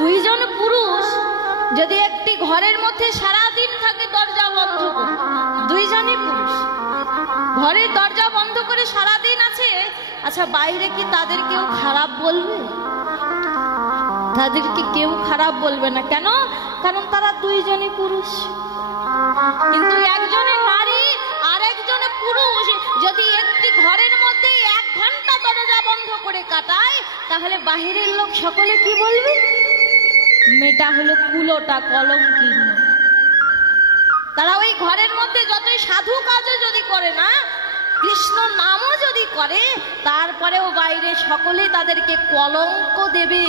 দুইজন পুরুষ যদি একটি ঘরের মধ্যে সারা দিন থাকে দরজা বন্ধ করে, দুইজনই পুরুষ ঘরের দরজা বন্ধ করে সারা দিন আছে, আচ্ছা বাইরে কি তাদের কেউ খারাপ বলবে? তাদেরকে কেউ খারাপ বলবে না। কেন? কারণ তারা দুইজনই পুরুষ। কিন্তু একজনের নারী আর একজনের পুরুষ যদি একটি ঘরের মধ্যে 1 ঘন্টা দরজা বন্ধ করে কাটায়, তাহলে বাহিরের লোক সকলে কি বলবে? মেয়েটা হলো কুলোটা, কলঙ্কিনী। তারা ওই ঘরের মধ্যে যতই সাধু কাজও যদি করে না, কৃষ্ণ নামও যদি করে, তারপরেও বাইরে সকলেই তাদেরকে কলঙ্ক দেবে।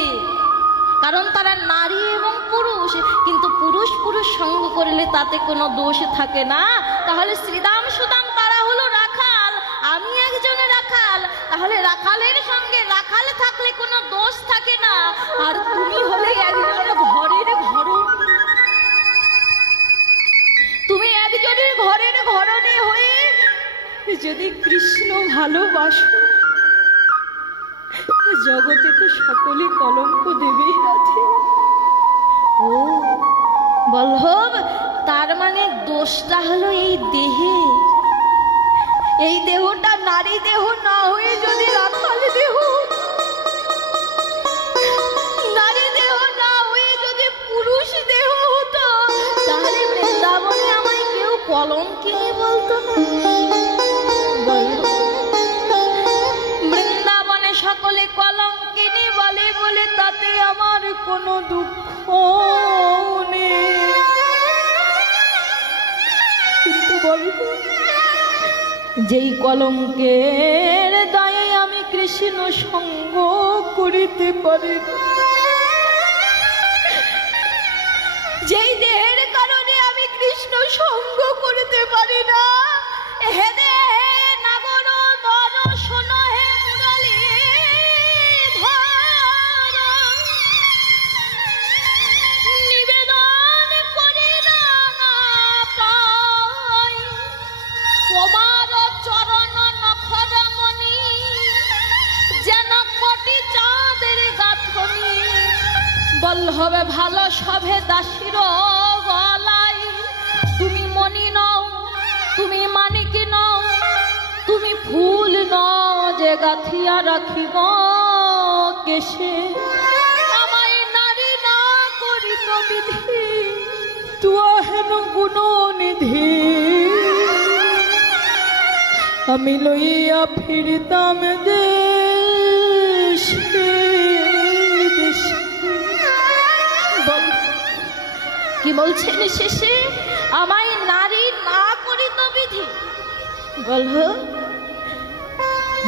কারণ তারা নারী এবং পুরুষ। কিন্তু পুরুষ পুরুষ সঙ্গ করলে তাতে কোনো দোষ থাকে না। তাহলে শ্রীদাম সুদাম তারা হলো রাখাল, আমি একজনের রাখাল, তাহলে রাখালের সঙ্গে রাখাল থাকলে কোনো দোষ থাকে না। আর তুমি হলে একজন ঘরের ঘরণী, তুমি একজনের ঘরের ঘরণী হয়ে যদি কৃষ্ণ ভালোবাসো, জগতে তো সকলে কলঙ্ক দেবেই রাধে। ও বল্লভ, তার মানে দোষটা হলো এই দেহে। এই দেহটা নারী দেহ না হয়ে যদি রাখাল দেহ, নারী দেহ না হয়ে যদি পুরুষ দেহ হতো, তাহলে বৃন্দাবনে আমায় কেউ কলঙ্কিনী বলতো না। বৃন্দাবনে সকলে কলঙ্কিনী বলে বলে তাতে আমার কোনো দুঃখ নেই। কিন্তু বলব, যেই কলঙ্কের দায়ে আমি কৃষ্ণ সঙ্গ করিতে পারি, যেই দেহের কারণে আমি কৃষ্ণ সঙ্গ করতে পারি না, হে দেহে নাগর দর্শন হে মুরলী ধর, নিবেদন করি না পাই তোমার চরণ নখরমণি, যেন কোটি চাঁদের গাঁথনি। বল্লভে ভালো সভে দাসীর গলাই, তুমি মণি নও, তুমি মানিক নও, তুমি ফুল নও যে গাথিয়া রাখিব কেশে। আমায় নারী না করিত বিধি, তুয়া হেন গুণ নিধি, আমি লইয়া ফিরতাম দেশে দেশে। কি বলছেন শেষে? আমায় নারী না করিত বিধি। বলহ,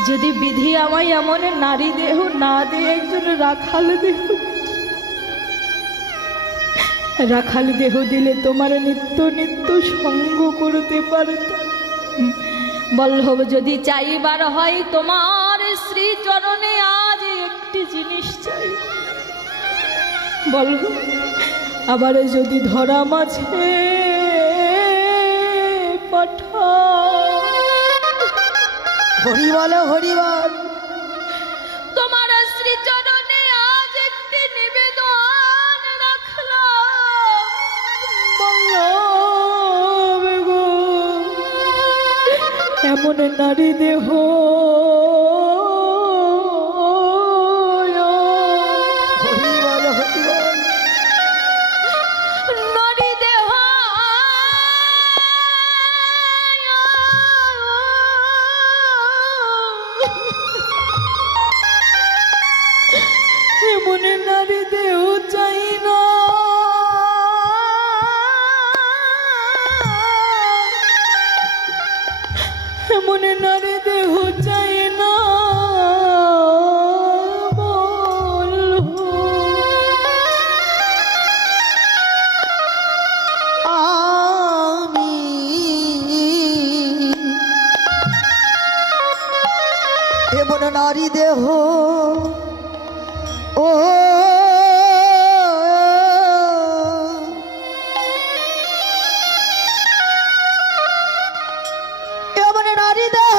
যদি বিধি আমায় এমন নারী দেহ না দিয়ে একজন রাখাল দেহ, রাখাল দেহ দিলে তোমার নিত্য নিত্য সঙ্গ করতে পারতাম। বল্লভ, যদি চাইবার হয় তোমার শ্রী চরণে আজ একটি জিনিস চাই। বল্লভ, আবার যদি ধরা মাঝে পাঠা, হরিবল হরিবল, তোমার শ্রী চরণে আজ একটি নিবেদন রাখলাম। বল্লভ গো, এমন নারী দেহ নারী দেহ চাই না, এমন নারী দেহ চাই না। আমি এমন নারী দেহ ও এমন নারী দেহ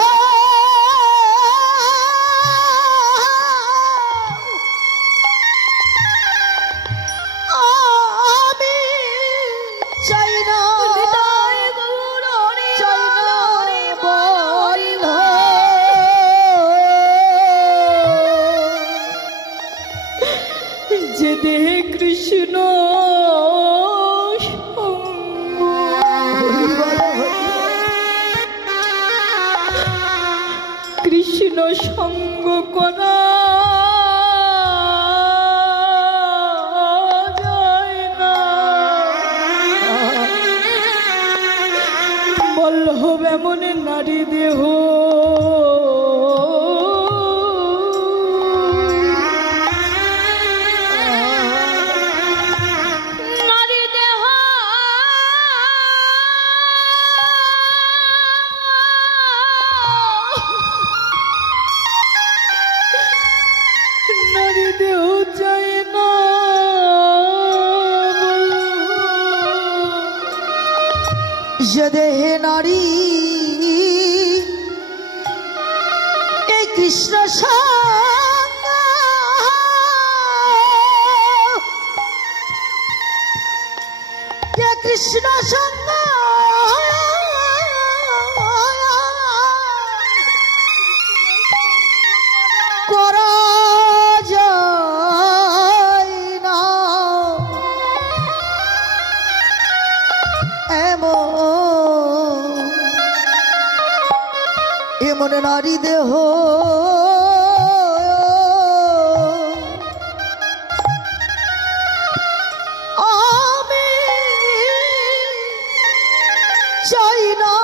যে দেহে কৃষ্ণ কৃষ্ণ সঙ্গ করা যায় না। বল্লভ এমন নারী দেহ দেহে নারী এই কৃষ্ণ সঙ্গ কৃষ্ণ সঙ্গ করা যায় না। এমন নারী দেহ আমি চাই না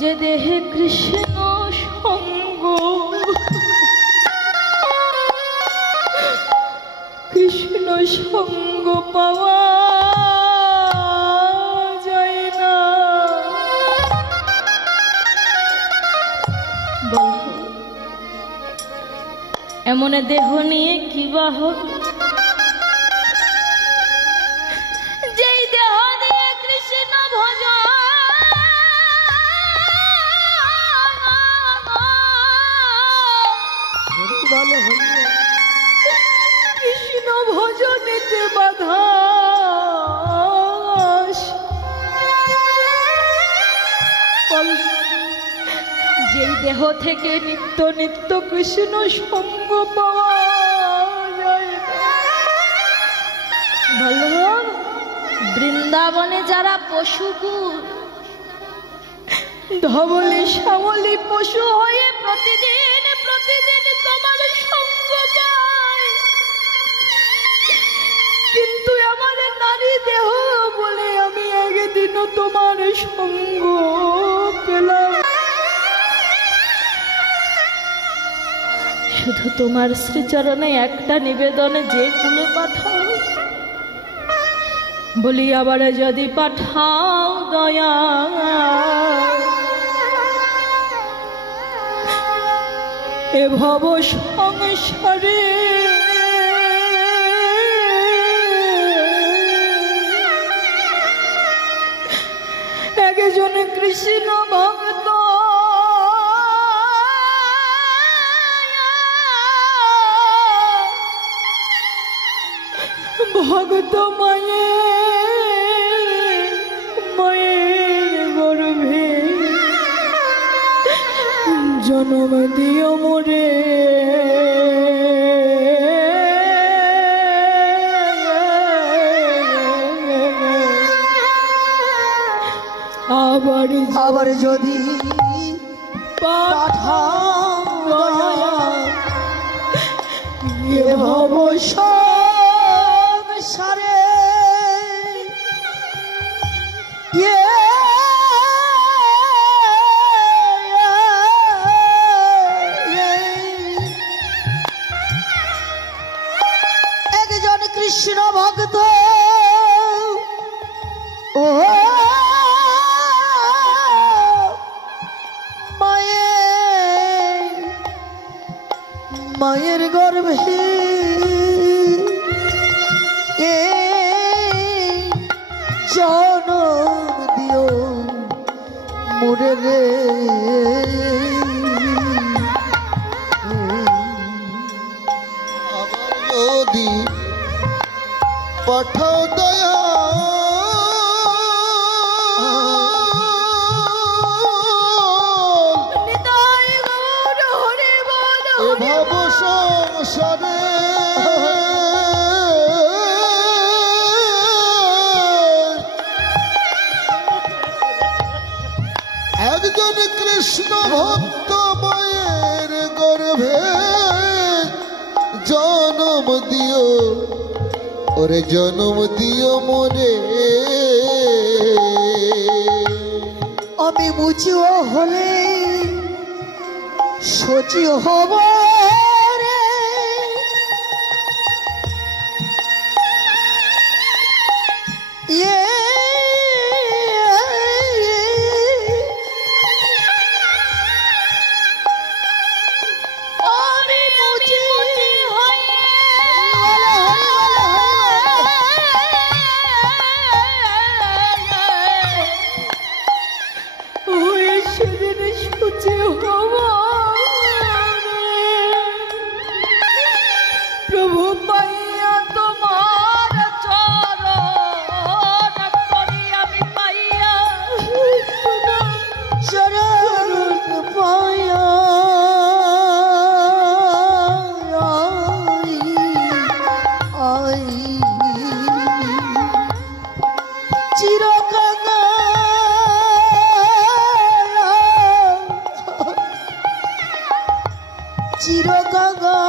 যে দেহে কৃষ্ণ সঙ্গ কৃষ্ণ সঙ্গ পাওয়া এমন দেহ নিয়ে কি বা হবে যেই দেহ দিয়ে কৃষ্ণ ভজ কৃষ্ণ ভজনেতে বাধা যেই দেহ থেকে নিত্য নিত্য কৃষ্ণ সঙ্গ পাওয়া যায়। ভালো বৃন্দাবনে যারা পশুকুল ধবলি শ্যামলি পশু হয়ে প্রতিদিন প্রতিদিন তোমার সঙ্গ পায়, কিন্তু আমার নারী দেহ বলে আমি একদিনও তোমার সঙ্গ পেলাম। শুধু তোমার শ্রীচরণে একটা নিবেদনে যে কুলে পাঠাও বলি আবার যদি পাঠাও দয়া এ ভব সংসারে একজন কৃষ্ণ ভক্ত ভগত মায়ের গর্ভে জন্ম দিও মোরে আবার যদি পাঠাও ভব সংসারে একজন কৃষ্ণ ভক্ত ও মায়ের গর্ভে জনম দিও মোরে রে আবার যদি পাঠাও দয়া নিতাই গৌর হরি বল। ভব সংসারে একজন কৃষ্ণ ভক্ত মায়ের গর্ভে জন্ম দিও, ওরে জন্ম দিও মোরে। আমি মুচিও হলে সচি হব রে, আমি মুচি হয়ে সেদিন সূচি হব প্রভু পাইয়া তোমার চরণ করি আমি পাইয়া চরণ পায়া আই চিরকাঙ্গা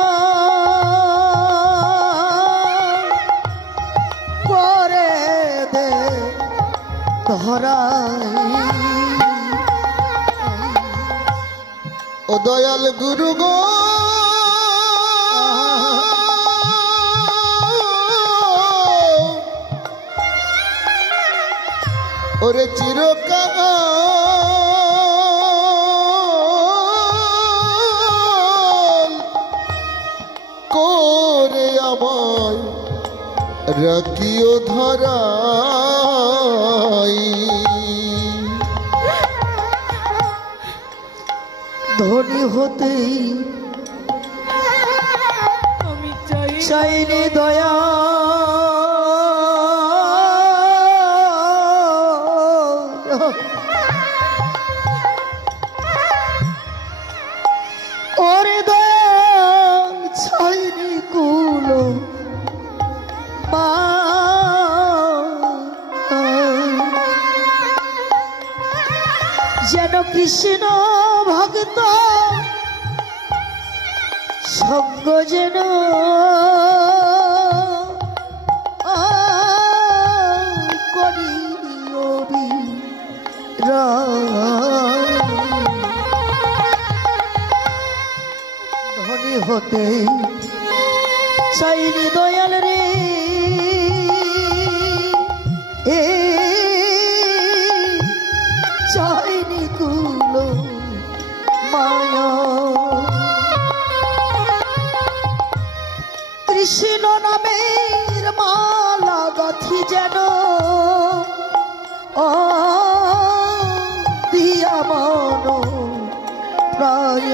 করে দে ধরাই। ও দয়াল গুরু গো ওরে চিরকাল করে আমায় রাখিও ধরাই। ধনী হতেই আমি চাই চাইনি দয়া ওরে দয়া চাইনি কুলো মা যেন কৃষ্ণ ভক্ত সঙ্গ যেন করি ধনী হতে চাইনি দয়াল রে এ চাইনি কুলো মায়া কৃষ্ণ নামের মালা গাথি যেন ও দিয়া মন প্রায়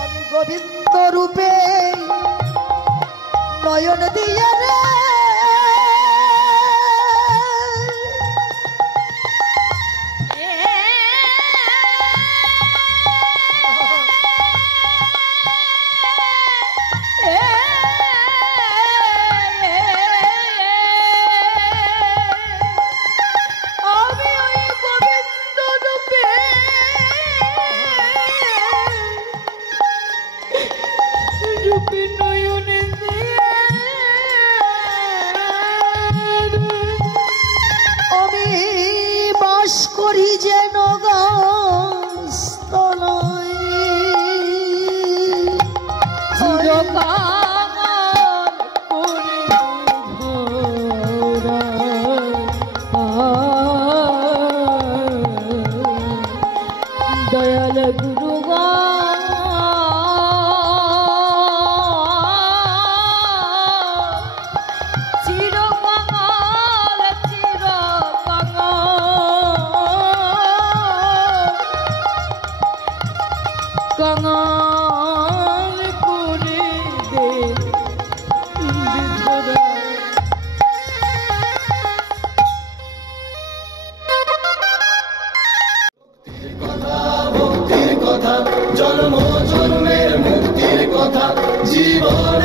আমি গোবিন্দ রূপে নয়ন দিয়া রে করি যেন দয়াল গুরু কাঙাল করে দে ধরা। ভক্তির কথা কথা, জন্ম জন্মের মুক্তির কথা, জীবন